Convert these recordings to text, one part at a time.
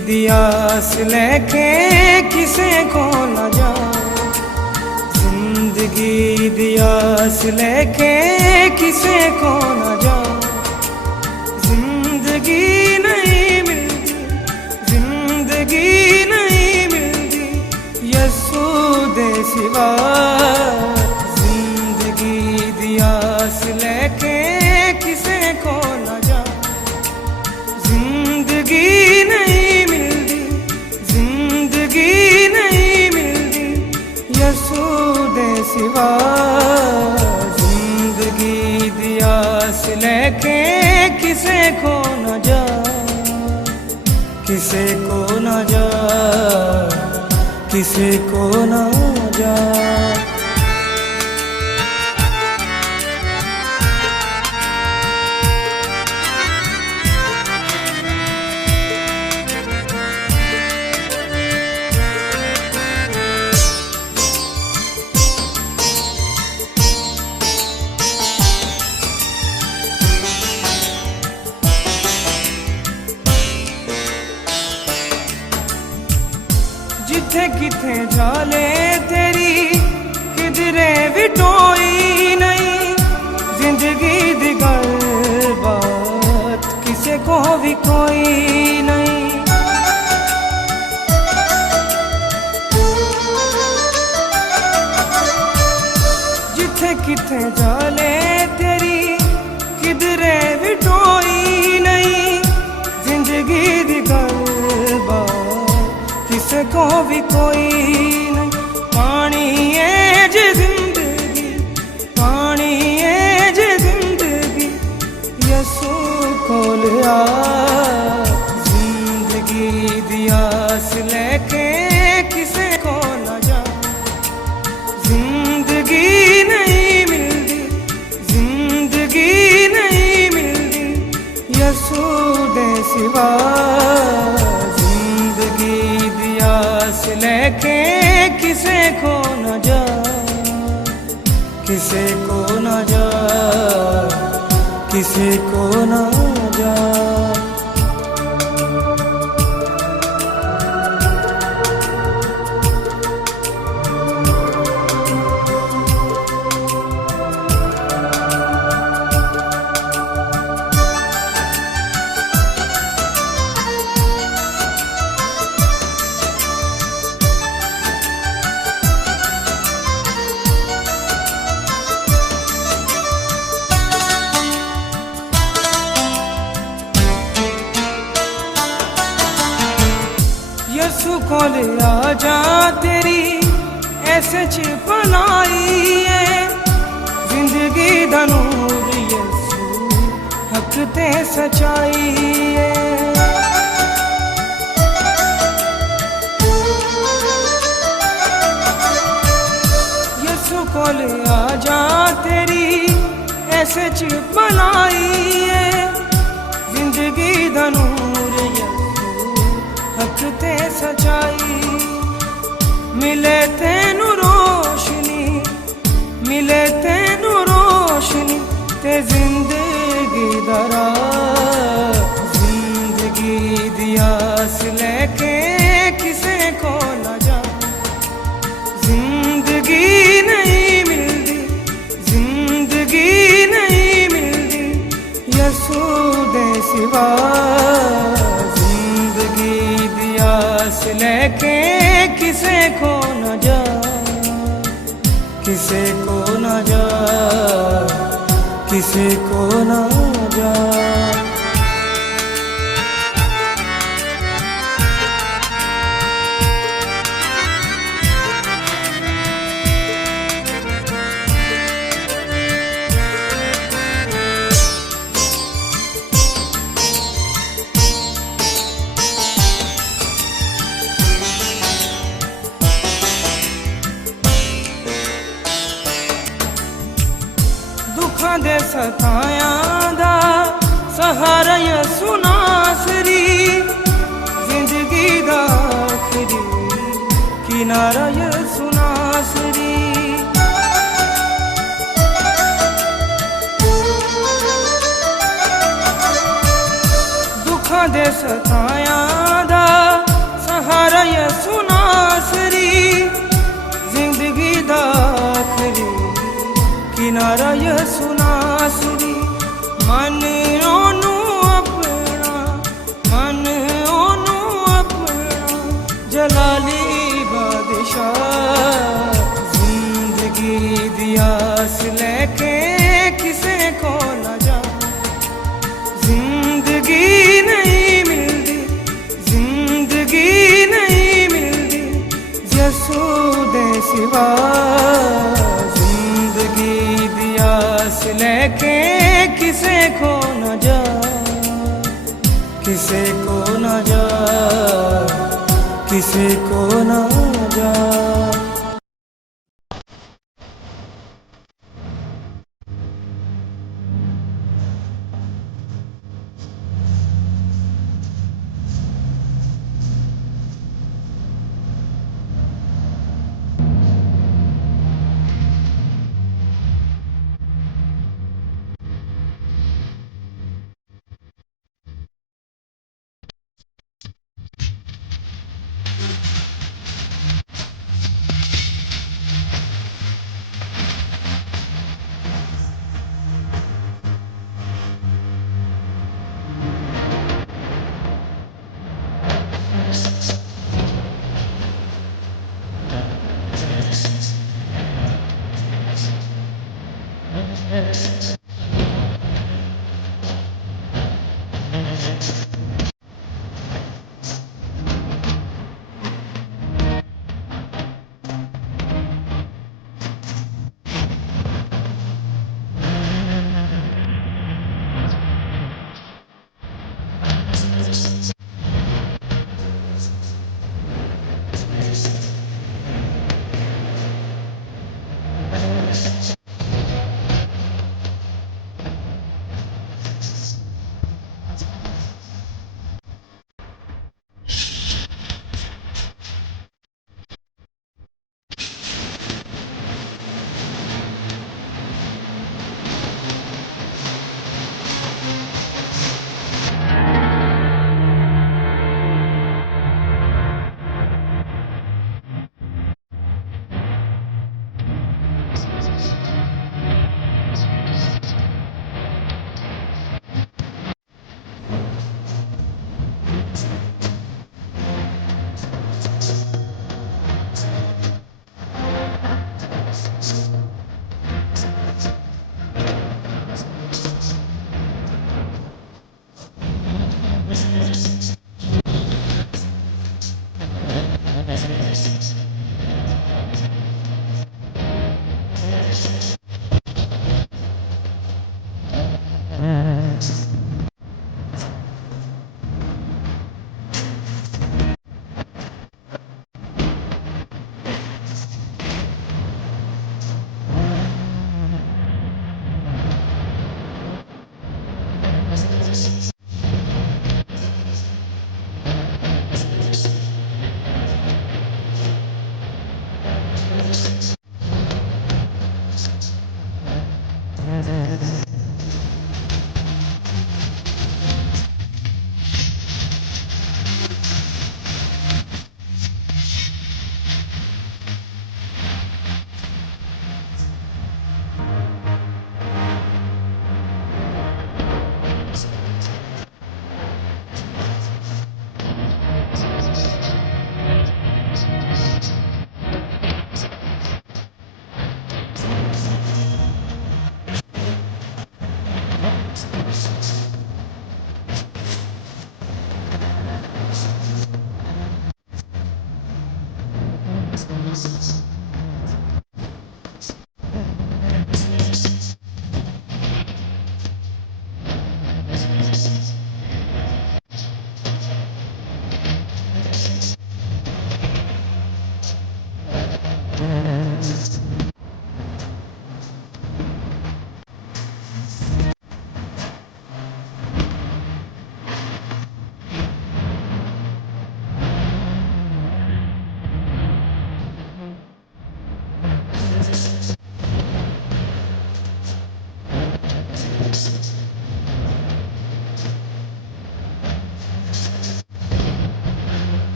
दी आस लेके किसे को न जा, जिंदगी दी आस लेके किसे को न जा। जिंदगी नहीं मिलती, जिंदगी नहीं मिलती यस्सू दे सिवा। जिंदगी दी आस लेके किसे को न जा, जिंदगी नहीं मिलती, जिंदगी नहीं मिलती यस्सू दे सिवा। जिंदगी दी आस लेके किसे को न जा, किसे को न जा, किसे को न जा। जिथे किथे जाले तेरी किधरे विटोई नहीं। जिंदगी दी गल बात किसे को भी कोई नहीं। जिथे किथे जाले तेरी किधरे विटोई नहीं। जिंदगी दी गल किसे को भी कोई नहीं। पानी है जे जिंदगी, पानी है जे जिंदगी यस्सू कोल आ। जिंदगी दी आस लेके किसे को न जा, जिंदगी नहीं मिलती, जिंदगी नहीं मिलती यस्सू दे सिवा। आस लेके किसे को न जा, किसे को न जा, किसे को न जा। यस्सू कोल आ जा तेरी ऐसे छिपनाई है। जिंदगी दा नूर यस्सू हक ते सच्चाई है। यस्सू कोल आ जा तेरी ऐसे छिपनाई है। जिंदगी दा नूर हक ते सच्चाई। मिले तेनू रोशनी, मिले तेनू रोशनी ते जिंदगी दा राह। जिंदगी दी आस लेके किसे को न जा, जिंदगी नहीं मिलती, जिंदगी नहीं मिलती यस्सू दे सिवा। आस लेके किसे को न जा, किसे को न जा, किसे को न जा। दुखां दे सतायां दा सहारा यस्सू नासरी। जिंदगी दा आखरी किनारा यस्सू नासरी। दुखां दे सतायां दा किनारा ये सुना सुरी मन ओनू अपना मन ओनू अपना जलाली बादशाह जिंदगी दियास लेके किसे को न जा जिंदगी नहीं मिलती जिंदगी नहीं मिलती यसूदे सिवा लेके किसे को न जा किसे को न जा किसे को न जा।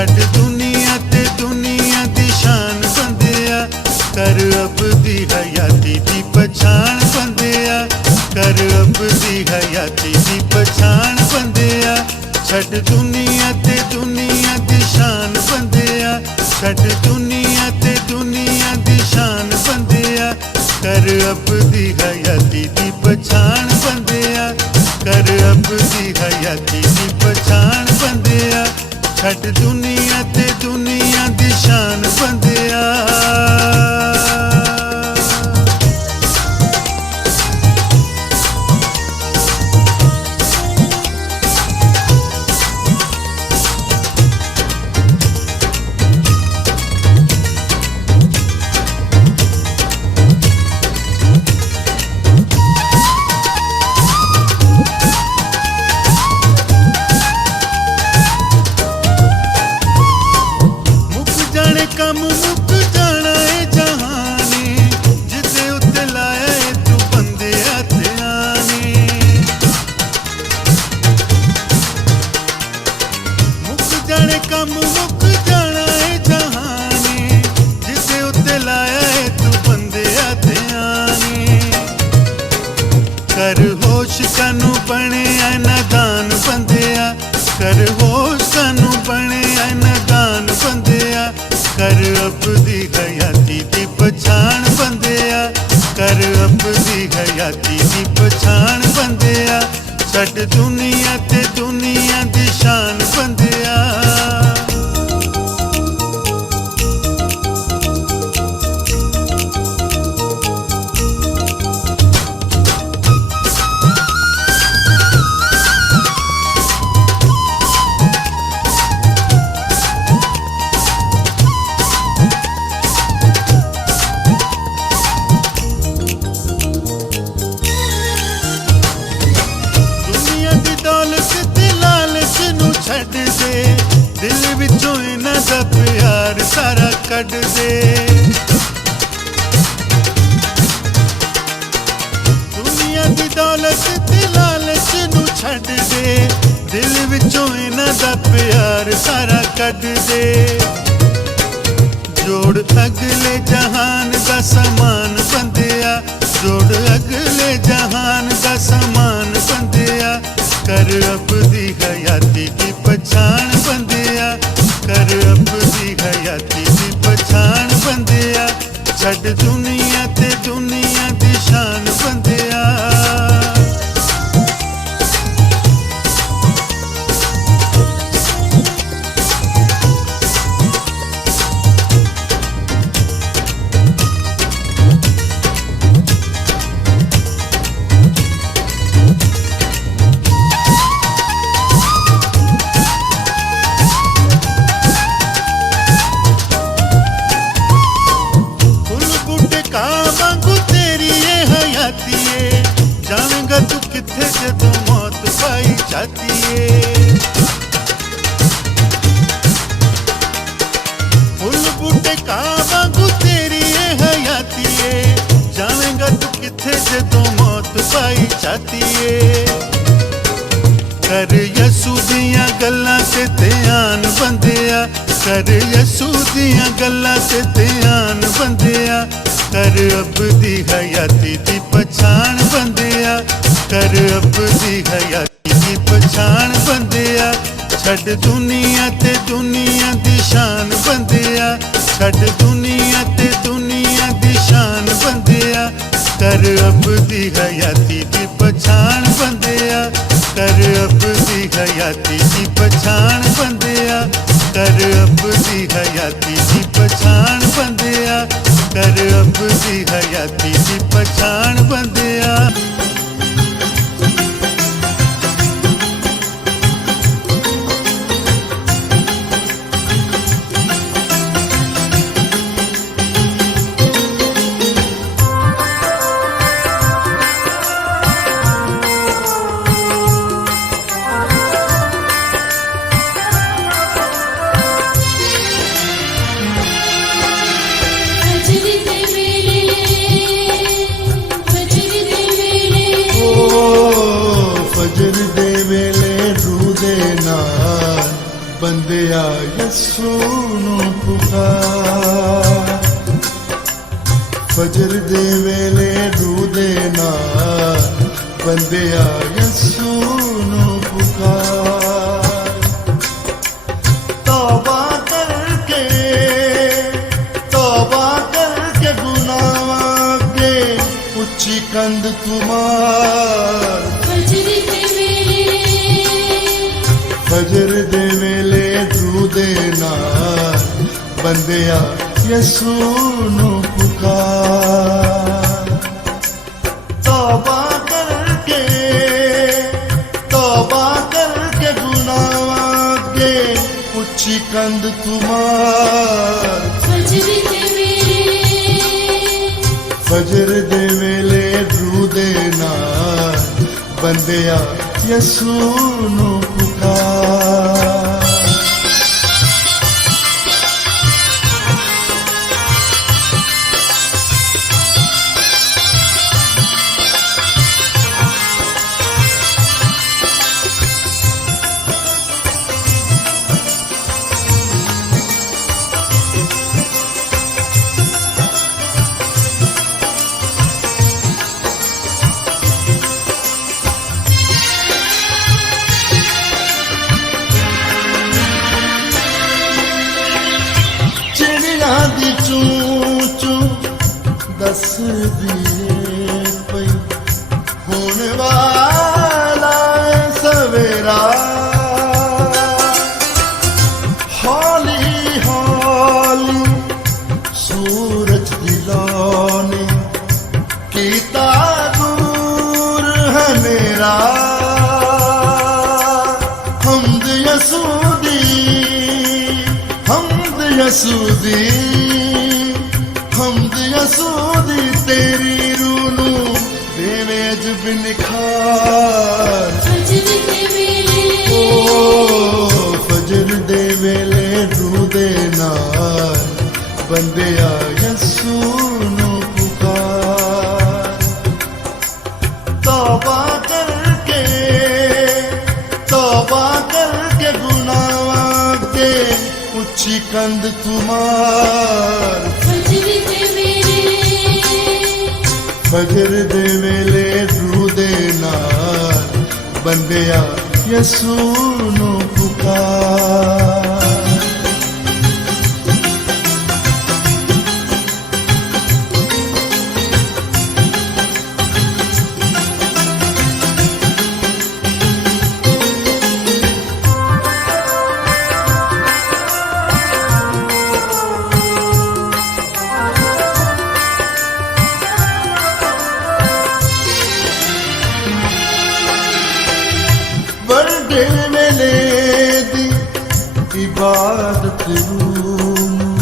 छड़ दुनिया ते दुनिया दी शान बंदिया कर अब दी हयाती दी पछाण बंदिया कर अब दी हयाती दी पछाण बंदिया छड़ दुनिया ते दुनिया दी शान बंदिया छड़ दुनिया ते दुनिया दी शान बंदिया कर अब दी हयाती दी पछाण बंदिया कर अब दी हयाती दी पछाण बंदिया छड़ दुनिया ते दुनिया दी शान बंदिया कम मुक जाना है जहाने जिते उत्ते लाया है तू बंदे हथियाने मुक जाने कम मुक जाना है जहाने जिते उत्ते लाया है तू बंदे हथियाने कर होश कानू बने नादान बंदिया कर होश कानू बने नादान बंदिया कर अब दी हयाती दी पछाण बंदिया कर अब दी हयाती दी पछाण बंदिया छड़ दुनिया ते दुनिया दी शान बंदिया छड़ दे दिल विचों इन्हां दा प्यार सारा कढ दे दुनिया दी दौलत ते लालच नू छड़ दे दिल विचों इन्हां दा प्यार सारा कढ दे जोड़ अगले जहान दा समान बंदिया जोड़ अगले जहान दा समान बंदिया कर अब दी हयाती दी पछाण बंदिया कर अब दी हयाती दी पछाण बंदिया छड़ दुनिया ते दुनिया दी शान बंदिया जावेगा तू किथे जदों मौत पाई जाती है फुल बूटे का वांगू तेरी ये हयाती है जावेगा तू किथे जदों मौत पाई जाती है कर यसू दियां गल्लां ते ध्यान बंदिया कर यसू दियां गल्लां ते ध्यान बंदिया कर अब दी हयाती दी पछाण बंदिया कर अब दी हयाती दी पछाण बंदिया छड़ दुनिया ते दुनिया दी शान बंदिया छड़ दुनिया ते दुनिया दी शान बंदिया कर अब दी हयाती दी पछाण बंदिया कर अब दी हयाती दी पछाण बंदिया कर अब दी हयाती दी पछाण बंदिया कर अब दी हयाती दी पछाण बंदिया बजरी दे मेले ਬੰਦਿਆ ਯਸੂ ਨੂੰ ਪੁਕਾਰ। ਫਜਰ ਦੇ ਵੇਲੇ ਰੂਹ ਦੇ ਨਾਲ ਬੰਦਿਆ ਯਸੂ ਨੂੰ ਪੁਕਾਰ। ਤੌਬਾ ਕਰਕੇ ਗੁਨਾਹਾਂ ਅੱਗੇ ਉੱਚੀ ਕੰਧ ਤੁਮਾਰ। ਫਜਰ ਦੇ ਵੇਲੇ ਰੂਹ ਦੇ ਨਾਲ ਬੰਦਿਆ ਯਸੂ ਨੂੰ ਪੁਕਾਰ। ਤੌਬਾ ਕਰਕੇ ਗੁਨਾਹਾਂ ਅੱਗੇ ਉੱਚੀ ਕੰਧ ਤੁਮਾਰ। ਫਜਰ ਦੇ ਵੇਲੇ ਰੂਹ ਦੇ ਨਾਲ ਬੰਦਿਆ ਯਸੂ ਨੂੰ ਪੁਕਾਰ। ਦੀ ਚੂੰ ਚੂੰ ਦੱਸਦੀ ਪਈ ਹੋਣ ਵਾਲਾ ਸਵੇਰਾ। ਹੌਲੀ ਹੌਲੀ ਸੂਰਜ ਦੀ ਰੌਸ਼ਨੀ ਕੀਤਾ ਦੂਰ ਹਨੇਰਾ। ਹਮਦ ਯਸੂ ਦੀ ਹਮਦ ਯਸੂ ਦੀ ਤੇਰੀ ਰੂਹ ਨੂੰ ਦੇਵੇ ਅਜਬ ਨਿਖਾਰ। ਫਜਰ ਦੇ ਵੇਲੇ ਰੂਹ ਦੇ ਨਾਲ ਬੰਦਿਆ ਯਸੂ ਨੂੰ ਪੁਕਾਰ। ਤੌਬਾ ਕਰਕੇ ਗੁਨਾਹਾਂ ਅੱਗੇ ਉੱਚੀ ਕੰਧ ਤੁਮਾਰ। ਫਜਰ ਦੇ ਵੇਲੇ ਰੂਹ ਦੇ ਨਾਲ ਬੰਦਿਆ ਯਸੂ ਨੂੰ ਪੁਕਾਰ। ਵੱਡੇ ਵੇਲੇ ਦੀ ਇਬਾਦਤ ਨੂੰ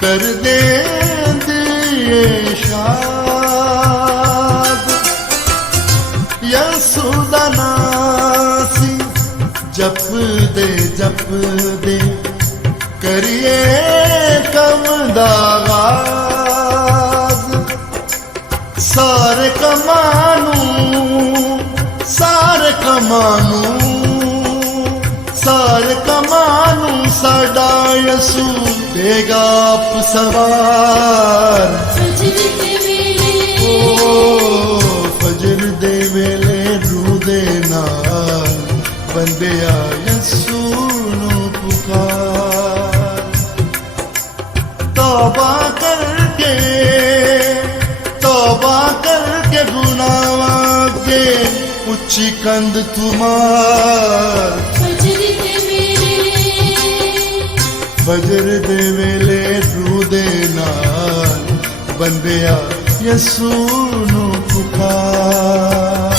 ਕਰਦੇ ਦੀਏ ਸ਼ਾਦ। ਯਸੂ ਦਾ ਨਾਮ ਸੀ ਜਪਦੇ ਕਰੀਏ ਕੰਮ ਦਾ ਆਗਾਜ਼। ਸਾਰੇ ਕੰਮਾਂ ਨੂੰ ਸਾਡਾ ਯਸੂ ਦੇਗਾ ਆਪ ਸਵਾਰ। ਫਜਰ ਦੇ ਵੇਲੇ ਰੂਹ ਦੇ ਨਾਲ ਬੰਦਿਆ ਯਸੂ ਨੂੰ ਪੁਕਾਰ। ਤੌਬਾ ਕਰਕੇ ਗੁਨਾਹਾਂ ਅੱਗੇ ਉੱਚੀ ਕੰਧ ਤੁਮਾਰ। ਫਜਰ ਦੇ ਵੇਲੇ ਰੂਹ ਦੇ ਨਾਲ ਬੰਦਿਆ ਯਸੂ ਨੂੰ ਪੁਕਾਰ।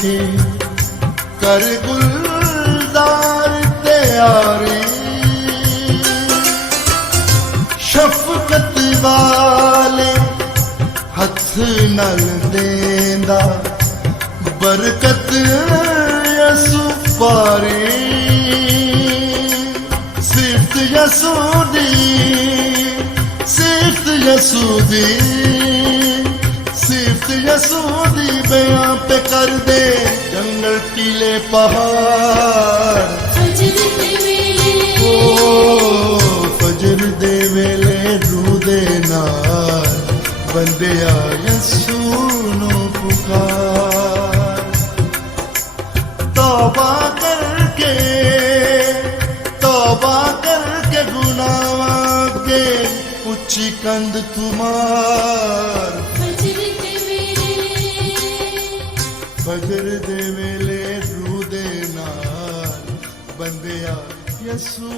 के कर गुलजार तैयारी शफकत वाले हथ नल देंदा बरकत यसु पारी सिफ्त यसुदी सिफ्त यसुदी सिफ्त यसुदी बयां पे कर दे जंगल टीले पहाड़ ओ फजर दे वेले रूह दे नाल बंदिया यसू नु पुकार तौबा करके गुनाह के उच्ची कंद तुमार फजर दे वेले रूह दे नाल बंदिया यसू